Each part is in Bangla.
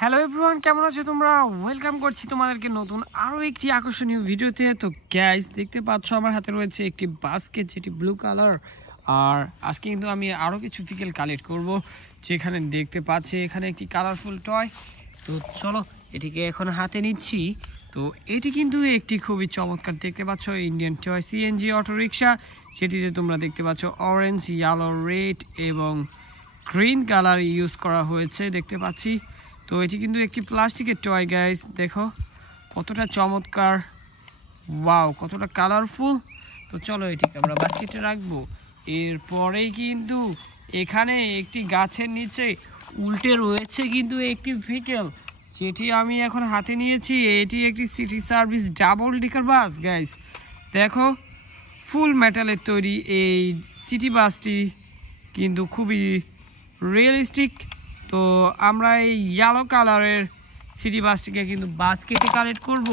হ্যালো এভরিওয়ান, কেমন আছো তোমরা? ওয়েলকাম করছি তোমাদেরকে নতুন আরও একটি আকর্ষণীয় ভিডিওতে। তো গ্যাস দেখতে পাচ্ছ আমার হাতে রয়েছে একটি বাস্কেট যেটি ব্লু কালার। আর আজকে কিন্তু আমি আরও কিছু ফিকেল কালেক্ট করব, যেখানে দেখতে পাচ্ছি এখানে একটি কালারফুল টয়। তো চলো এটিকে এখন হাতে নিচ্ছি। তো এটি কিন্তু একটি খুবই চমৎকার, দেখতে পাচ্ছ Indian toy CNG auto rickshaw, যেটিতে তোমরা দেখতে পাচ্ছ অরেঞ্জ, ইয়েলো, রেড এবং গ্রিন কালার ইউজ করা হয়েছে দেখতে পাচ্ছি। তো এটি কিন্তু একটি প্লাস্টিকের টয় গাইস, দেখো কতটা চমৎকার, ওয়াও কতটা কালারফুল। তো চলো এটিকে আমরা বাস্কেটে রাখবো। এরপরেই কিন্তু এখানে একটি গাছের নিচে উল্টে রয়েছে কিন্তু একটি ভেহিকেল, যেটি আমি এখন হাতে নিয়েছি। এটি একটি সিটি সার্ভিস ডাবল ডিকার বাস গাইস, দেখো ফুল মেটালের তৈরি এই সিটি বাসটি কিন্তু খুবই রিয়েলিস্টিক। তো আমরা এই ইয়েলো কালারের সিটি বাসটিকে কিন্তু বাস্কেটে কালেক্ট করব।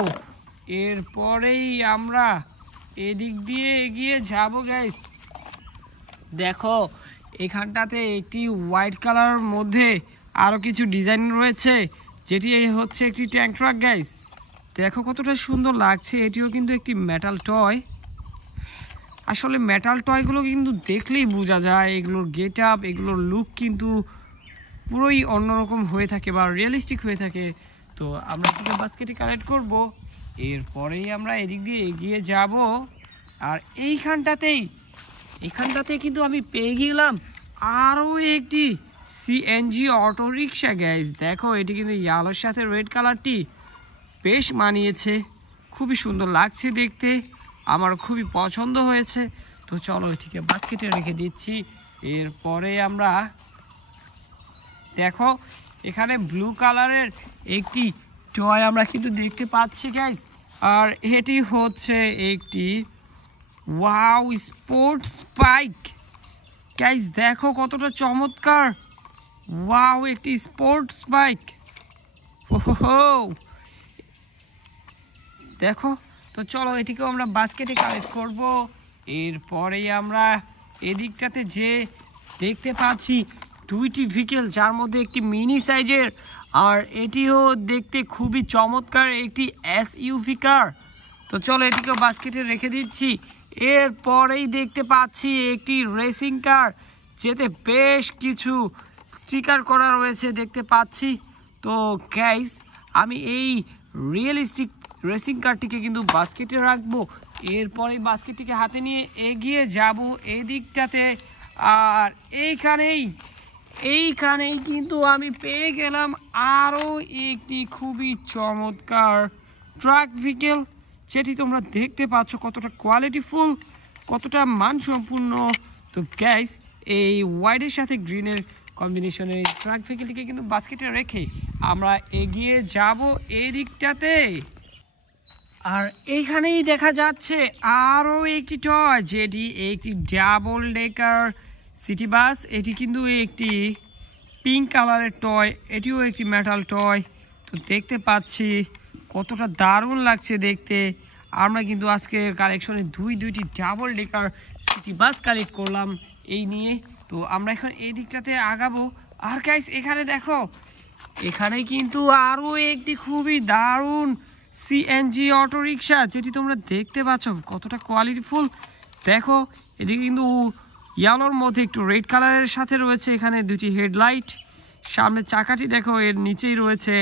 এরপরেই আমরা এদিক দিয়ে এগিয়ে যাব গাইস। দেখো এখানটাতে একটি হোয়াইট কালারের মধ্যে আরও কিছু ডিজাইন রয়েছে, যেটি হচ্ছে একটি ট্যাঙ্ক ট্রাক গাইস, দেখো কতটা সুন্দর লাগছে। এটিও কিন্তু একটি মেটাল টয়। আসলে মেটাল টয়গুলো কিন্তু দেখলেই বোঝা যায় এগুলোর গেট আপ, এগুলোর লুক কিন্তু পুরোই অন্যরকম হয়ে থাকে বা রিয়েলিস্টিক হয়ে থাকে। তো আমরা কিন্তু বাস্কেটে কালেক্ট করব। এরপরেই আমরা এদিক দিয়ে এগিয়ে যাব। আর এখানটাতে কিন্তু আমি পেয়ে গেলাম আরও একটি সিএনজি অটো রিক্সা গ্যাস, দেখো এটি কিন্তু ইয়েলোর সাথে রেড কালারটি বেশ মানিয়েছে, খুবই সুন্দর লাগছে দেখতে, আমার খুবই পছন্দ হয়েছে। তো চলো এটিকে বাস্কেটে রেখে দিচ্ছি। এরপরে আমরা দেখো এখানে ব্লু কালারের একটি টয় আমরা কিন্তু দেখতে পাচ্ছি গাইস। আর এটি হচ্ছে একটি ওয়াও স্পোর্টস বাইক গাইস, দেখো কতটা চমৎকার, ওয়াও একটি স্পোর্টস বাইক, ওহো দেখো। তো চলো এটিকেও আমরা বাস্কেটে কালেক্ট করব। এরপরেই আমরা এদিকটাতে যে দেখতে পাচ্ছি দুইটি ভেহিকেল, যার মধ্যে একটি মিনি সাইজের আর এটিও দেখতে খুবই চমৎকার একটি এসইউভি কার। তো চলো এটিকেও বাস্কেটে রেখে দিচ্ছি। এরপরেই দেখতে পাচ্ছি একটি রেসিং কার, যেতে বেশ কিছু স্টিকার করা রয়েছে দেখতে পাচ্ছি। তো গাইস আমি এই রিয়েলিস্টিক রেসিং কারটিকে কিন্তু বাস্কেটে রাখবো। এরপরে বাস্কেটটিকে হাতে নিয়ে এগিয়ে যাব এই দিকটাতে। আর এইখানেই কিন্তু আমি পেয়ে গেলাম আরও একটি খুবই চমৎকার ট্রাক ভেহিকেল, যেটি তোমরা দেখতে পাচ্ছ কতটা কোয়ালিটিফুল, কতটা মানসম্পন্ন। তো গ্যাস এই হোয়াইটের সাথে গ্রিনের কম্বিনেশনের এই ট্রাক ভেহিকেলটিকে কিন্তু বাস্কেটে রেখে আমরা এগিয়ে যাব এই দিকটাতে। আর এইখানেই দেখা যাচ্ছে আরও একটি টয়, যেটি একটি ডাবল ডেকার সিটি বাস। এটি কিন্তু একটি পিঙ্ক কালারের টয়, এটিও একটি মেটাল টয়। তো দেখতে পাচ্ছি কতটা দারুণ লাগছে দেখতে। আমরা কিন্তু আজকের কালেকশনে দুইটি double decker city bus collect করলাম এই নিয়ে। তো আমরা এখন এই দিকটাতে আগাবো। আর গাইস এখানে দেখো, এখানে কিন্তু আরও একটি খুবই দারুণ সিএনজি অটো রিক্সা, যেটি তোমরা দেখতে পাচ্ছ কতটা কোয়ালিটিফুল। দেখো এদিকে কিন্তু ইয়েলোর মধ্যে একটু রেড কালারের সাথে রয়েছে এখানে দুটি হেডলাইট। সামনের চাকাটি দেখো, এর নিচেই রয়েছে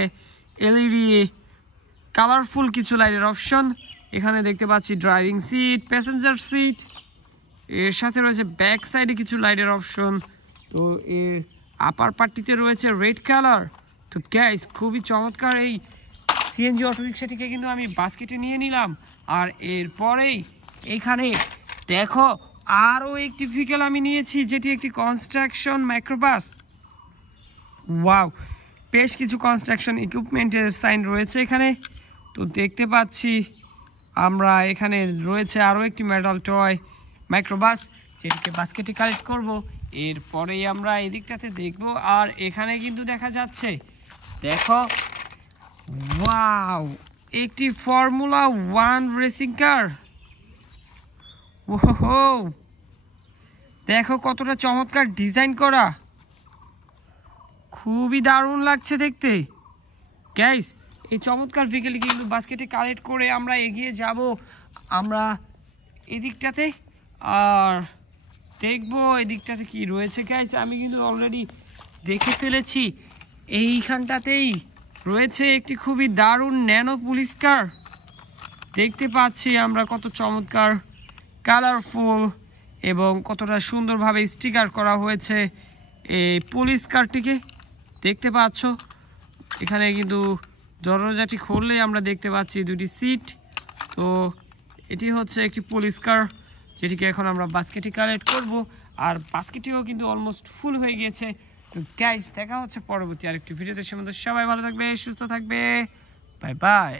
এলইডি কালারফুল কিছু লাইটের অপশন। এখানে দেখতে পাচ্ছি ড্রাইভিং সিট, প্যাসেঞ্জার সিট, এর সাথে রয়েছে ব্যাক সাইডে কিছু লাইটের অপশন। তো এর আপার পার্টিতে রয়েছে রেড কালার। তো গ্যাস খুবই চমৎকার এই সিএনজি অটো রিক্সাটিকে কিন্তু আমি বাস্কেটে নিয়ে নিলাম। আর এরপরেই এখানে দেখো আরও একটি ভেহিকেল আমি নিয়েছি, যেটি একটি কনস্ট্রাকশন মাইক্রোবাস। ওয়াও, বেশ কিছু কনস্ট্রাকশন ইকুইপমেন্টের সাইন রয়েছে এখানে। তো দেখতে পাচ্ছি আমরা এখানে রয়েছে আরও একটি মেটাল টয় মাইক্রোবাস, যেটিকে বাস্কেটে কালেক্ট করব। এরপরেই আমরা এদিকটাতে দেখব। আর এখানে কিন্তু দেখা যাচ্ছে দেখো ওয়াও একটি ফর্মুলা 1 রেসিং কার, ওহো দেখো কতটা চমৎকার ডিজাইন করা, খুবই দারুণ লাগছে দেখতে। গাইস এই চমৎকার ভেহিকেল কিন্তু বাস্কেটে কালেক্ট করে আমরা এগিয়ে যাব আমরা এদিকটাতে, আর দেখবো এদিকটাতে কি রয়েছে। গাইস আমি কিন্তু অলরেডি দেখে ফেলেছি, এইখানটাতেই রয়েছে একটি খুবই দারুণ ন্যানো পুলিশ কার। দেখতে পাচ্ছি আমরা কত চমৎকার কালারফুল এবং কতটা সুন্দরভাবে স্টিকার করা হয়েছে এই পুলিশ কারটিকে। দেখতে পাচ্ছ এখানে কিন্তু দরজাটি খুললেই আমরা দেখতে পাচ্ছি দুটি সিট। তো এটি হচ্ছে একটি পুলিশ কার, যেটিকে এখন আমরা বাস্কেটে কালেক্ট করব, আর বাস্কেটটিও কিন্তু অলমোস্ট ফুল হয়ে গিয়েছে। তো গাইস দেখা হচ্ছে পরবর্তী আরেকটি ভিডিওতে। সে মধ্যে সবাই ভালো থাকবে, সুস্থ থাকবে, বাই বাই।